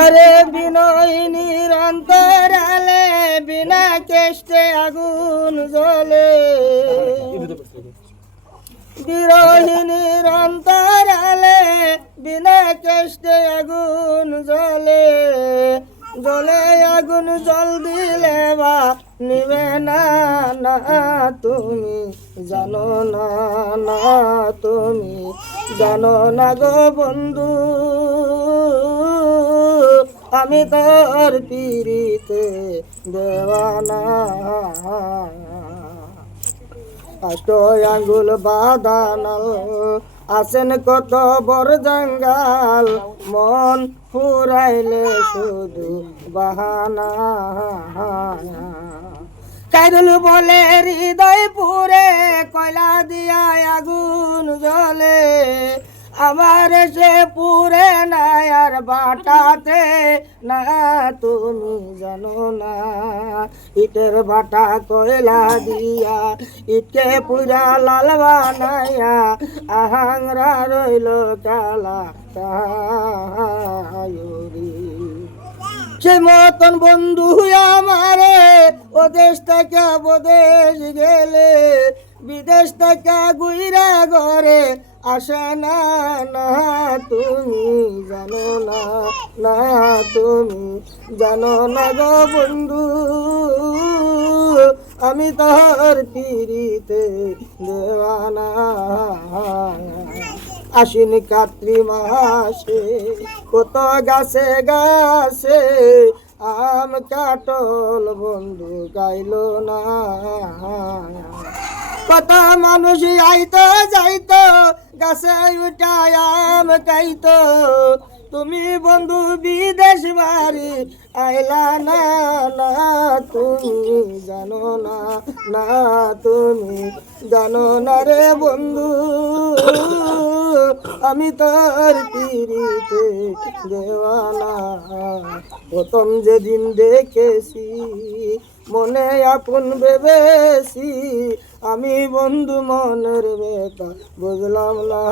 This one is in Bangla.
আরে বিনয়িনীর অন্তরালে বিনা কেষ্টে আগুন জ্বলে, বিরোহিনীর অন্তরালে বিনা কেষ্টে আগুন জ্বলে, জ্বলে আগুন জল দিলে বা নিবে না, না তুমি জানো না, না তুমি জানো না গো বন্ধু, আমি তোর পিরিতে দেওয়ানা। আষ্ট আঙ্গুল বাদানাল আছেন কত বড় জঙ্গাল, মন ফুরাইলে শুধু বাহানা। কাইরুল বলে হৃদয় পুরে কয়লা দিয়া আগুন জ্বলে, আমার সে পুরে না আর বাটাতে, না তুমি জানো না ইটের বাটা কয়লা দিয়া ইটকে পুরা লাল বানাইয়া আহাংরা রইল কালা কায়ুরি। সে মতন বন্ধু আমারে ও দেশ থেকে বদেশ গেলে, বিদেশ থেকে গুইরা ঘরে আসে না, না তুমি জানো না, না তুমি জানো না গো বন্ধু, আমি তোর পিরিতে দেওয়ানা। আশ্বিন কার্ত্রি মাসে কত গাছে গাছে আম কাটল বন্ধু গাইল না, কত মানুষ আইতো যাইতো গাছে উঠায় আম খাইতো, তুমি বন্ধু বিদেশ বাড়ি আইলা না, না তুমি জানো না, না তুমি জানো না রে বন্ধু, আমি তোর পিরিতে দেওয়ানা। প্রথম যেদিন দেখেছি মনে আপন ভেবেছি, আমি বন্ধু মনের বেটা বুঝলাম না।